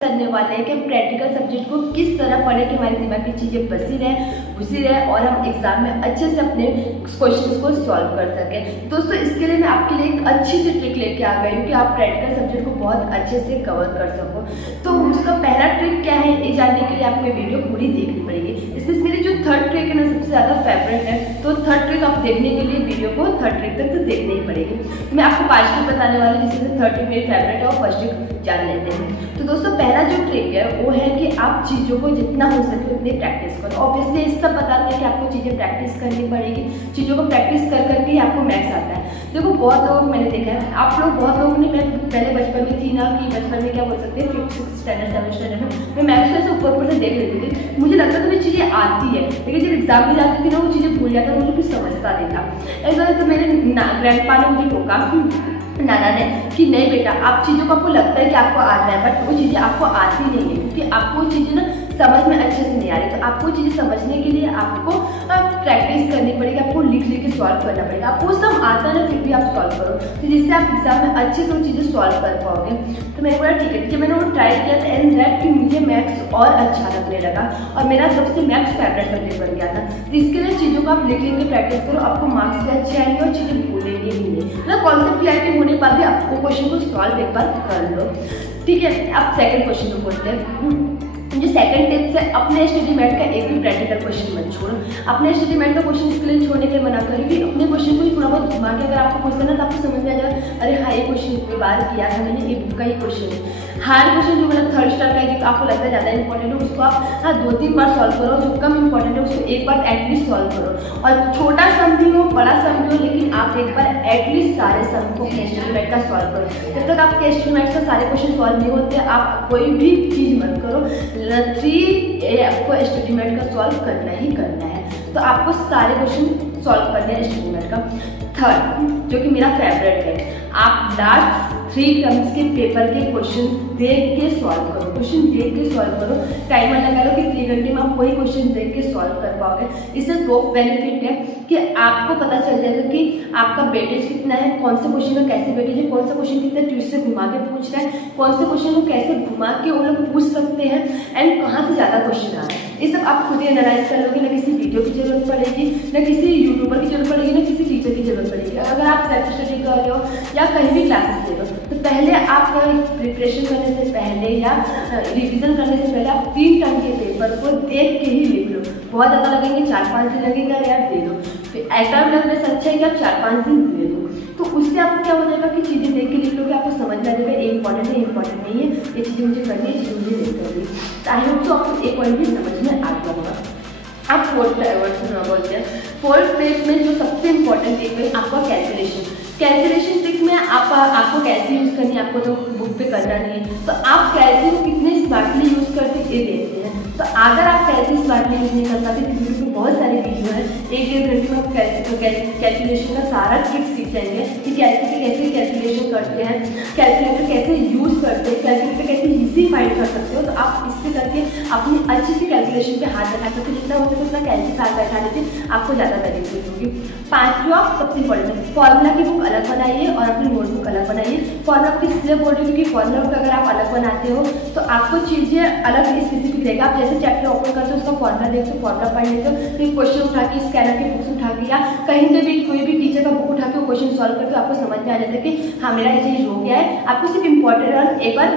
करने वाले हैं कि हम प्रैक्टिकल सब्जेक्ट को किस तरह पढ़े कि हमारे दिमाग की चीज़ें बसी रहे घुसी रहे और हम एग्जाम में अच्छे से अपने क्वेश्चंस को सॉल्व कर सकें। दोस्तों इसके लिए मैं आपके लिए एक अच्छी सी ट्रिक लेके आ गई हूँ कि आप प्रैक्टिकल सब्जेक्ट को बहुत अच्छे से कवर कर सको। तो उसका पहला ट्रिक क्या है ये जानने के लिए आपको ये वीडियो पूरी देखनी पड़ेगी। इसमें मेरी जो थर्ड ट्रिक है ना सबसे ज़्यादा फेवरेट है, तो थर्ड ट्रिक आप देखने के लिए वीडियो को थर्ड ट्रिक तक तो देखनी ही पड़ेगी। तो मैं आपको 5 ट्रिक बताने वाली हूँ जिसमें से थर्ड ट्रिक मेरी फेवरेट है और फर्स्ट ट्रिक जान लेते हैं। तो दोस्तों पहला जो ट्रिक है वो है कि आप चीज़ों को जितना हो सके उतनी प्रैक्टिस करो। ऑब्वियसली इस सब बताते हैं कि आपको चीज़ें प्रैक्टिस करनी पड़ेगी, चीज़ों को प्रैक्टिस कर करके ही आपको मैथ्स आता है। देखो बहुत लोग मैंने देखा है, आप लोग बहुत लोगों ने, मैं पहले बचपन में थी ना कि बचपन में क्या बोल सकते हैं 5th 6th standard 7th standard में मैं मैथ्स को ऐसे ऊपर से देख लेती थी, मुझे लगता था मुझे चीज़ें आती है, लेकिन जब एग्जाम में जाती थी ना वो चीज़ें भूल जाता, मुझे कुछ समझता नहीं था। एक बार तो मेरे ग्रैंडपा ने मुझे टोका, नाना ने, कि नहीं बेटा आप चीज़ों को आपको लगता है कि आपको आता है बट वो चीज़ें आपको आती नहीं है, क्योंकि आपको वो चीज़ें ना समझ में अच्छे से नहीं आ रही। तो आपको चीज़ें समझने के लिए आपको प्रैक्टिस करनी पड़ेगी, आपको लिख लिख के सॉल्व करना पड़ेगा। आपको सब आता है ना फिर भी आप सॉल्व करो, तो जिससे आप एग्जाम में अच्छे से वो चीज़ें सॉल्व कर पाओगे। तो मैंने बोला ठीक है, जब मैंने वो ट्राई किया था एंड दैट कि मुझे मैथ्स और अच्छा लगने लगा और मेरा सबसे मैथ्स फेवरेट सब्जेक्ट बन गया था। तो इसके लिए चीज़ों को आप लिख लिख के प्रैक्टिस करो, आपको मार्क्स भी अच्छे आएंगे और चीज़ें भूलेंगे भी नहीं। मतलब कॉन्सेप्ट क्लैरिटी होने पर भी आप वो क्वेश्चन को सॉल्व एक बार कर लो। ठीक है, आप सेकंड क्वेश्चन को बोलते हैं। जो सेकंड टिप्स है, अपने स्टडी मैट का एक भी प्रैक्टिकल क्वेश्चन मत छोड़ो। अपने स्टडी मैट का क्वेश्चन इसके लिए छोड़ने के लिए मना करें कि अपने क्वेश्चन को ही थोड़ा बहुत घुमा के अगर आपको क्वेश्चन है तो आपको समझ में आ जाएगा अरे हाँ ये क्वेश्चन इतनी बार किया था मैंने, ये बुक का ही क्वेश्चन है। हार्ड क्वेश्चन जो मतलब थर्ड स्टार का है जो आपको लगता है ज़्यादा इंपॉर्टेंट है उसको आप हाँ 2-3 बार सॉल्व करो, जो कम इंपॉर्टेंट है उसको एक बार एटलीस्ट सॉल्व करो। और छोटा सम भी हो बड़ा सम भी हो लेकिन आप एक बार एटलीस्ट सारे सम को अपने स्टडी मैट का सॉल्व करो। जब तक आपके स्टडी मैट का सारे क्वेश्चन सॉल्व नहीं होते आप कोई भी चीज़ मत करो। 3 आपको स्टडी मैट का सॉल्व करना ही करना है। तो आपको सारे क्वेश्चन सॉल्व करने हैं स्टडी मैट का। थर्ड जो कि मेरा फेवरेट है, आप लास्ट 3 टर्म्स के पेपर के क्वेश्चन देख के सॉल्व करो। क्वेश्चन देख के सॉल्व करो, टाइमर लगा लो कि 3 घंटे में आप वही क्वेश्चन देख के सॉल्व कर पाओगे। इससे 2 बेनिफिट है कि आपको पता चल जाएगा कि आपका वेटेज कितना है, कौन से क्वेश्चन का कैसे वेटेज है, कौन सा क्वेश्चन कितना ट्विस्ट से घुमा के पूछ रहा है, कौन से क्वेश्चन को कैसे घुमा के वो लोग पूछ सकते हैं एंड कहाँ से ज़्यादा क्वेश्चन आ रहा है। ये सब आप खुद ही एनालाइज कर लोगे, ना किसी वीडियो की जरूरत पड़ेगी, ना किसी यूट्यूबर की जरूरत पड़ेगी, ना किसी टीचर की जरूरत पड़ेगी। अगर आप सेल्फ स्टडी कर रहे हो या कहीं भी क्लासेस ले लो तो पहले आप प्रिपरेशन करने से पहले या रिवीजन करने से पहले आप 3 टर्म के पेपर को देख के ही लिख लो। बहुत ज़्यादा लगेंगे 4-5 दिन लगेगा यार दे दो, फिर एग्जाम लगने से अच्छा है कि आप 4-5 दिन दे दो। तो उससे आपको क्या हो जाएगा कि चीज़ें देख के लिख लोगे, आपको समझ में आ जाएगा ये इंपॉर्टेंट है इंपॉर्टेंट नहीं है, ये चीज़ें मुझे करनी है, ये चीज़ें मुझे नहीं करनी। तो आई होप तो आपको एक पॉइंट भी समझ में आ गया होगा। आप फोर्थ बोलते हैं, फोर्थ पेज में जो सबसे इंपॉर्टेंट ट्रिक है आपका कैलकुलेशन। कैलकुलेशन ट्रिक में आपको कैसे यूज़ करनी है, आपको तो बुक पे करना नहीं है, तो आप कैसे कितने स्मार्टली यूज़ करते ये देखते हैं। तो अगर आप कैसे स्मार्टली यूज़ नहीं कर पाते यूट्यूब पे बहुत सारे वीडियो हैं, 1-1.5 घंटे में आप कैलकुलेशन का सारा ट्रिक सीख जाएंगे कि कैसे कैलकुलेशन करते हैं, कैलकुलेटर कैसे यूज़ करते हैं, कैलकुलेटर कैसे ईजी फाइंड कर सकते हो। तो आप इससे करके अपनी अच्छी सी कैलकुलेशन पे हाथ बैठा सकते, जितना हो सके उतना कैलकुलेटर हाथ बैठा लेते आपको ज़्यादा बेनिफिट होगी। 5वां सबसे इंपॉर्टेंट है, फॉर्मूला की बुक अलग बनाइए और अपनी नोटबुक अलग बनाइए। फॉर्मूला बुक इसलिए बोल रही हूँ क्योंकि फॉर्मूला बुक अगर आप अलग बनाते हो तो आपको चीज़ें अलग स्पेसिफिक रहेगा। आप जैसे चैप्टर ओपन करते हो उसका फॉर्मूला देखते हो, फॉर्मूला पढ़ लेते हो, फिर क्वेश्चन उठा के स्कैनर की बुक्स उठा के या कहीं से भी कोई भी टीचर का बुक उठा के वो क्वेश्चन सॉल्व करते हो, आपको समझ में आ जाता है कि हाँ मेरा ये चीज़ हो गया है। आपको सिर्फ इंपॉर्टेंट एक बार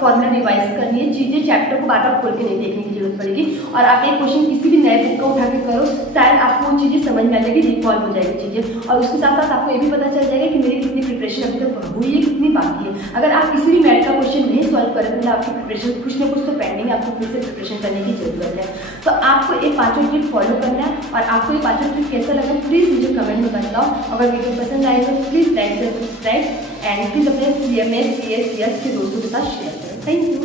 फॉर्मूला रिवाइज करनी है, चीज़ें चैप्टर को बार बार खोल के नहीं देखने की जरूरत पड़ेगी। और आप एक क्वेश्चन किसी भी नए बुक का उठा के करो, शायद आपको वो चीज़ें समझ में आ जाएगी, रिकॉल हो जाएगी चीज़ें। और उसके साथ साथ आपको ये भी पता चल जाएगा कि मेरी कितनी प्रिपरेशन अभी तक हुई है, कितनी बाकी है। अगर आप किसी भी मैथ का क्वेश्चन नहीं सॉल्व करें तो आपकी प्रिपरेशन कुछ ना कुछ तो पेंडिंग है, आपको फिर से प्रिपरेशन करने की जरूरत है। तो आपको ये 5 ट्रिक फॉलो करना है। और आपको ये 5 ट्रिक कैसा लगा प्लीज़ मुझे कमेंट में बताओ। अगर वीडियो पसंद आए तो please like subscribe and please अपने CMA CS के दोस्तों के साथ शेयर करें। Thank you.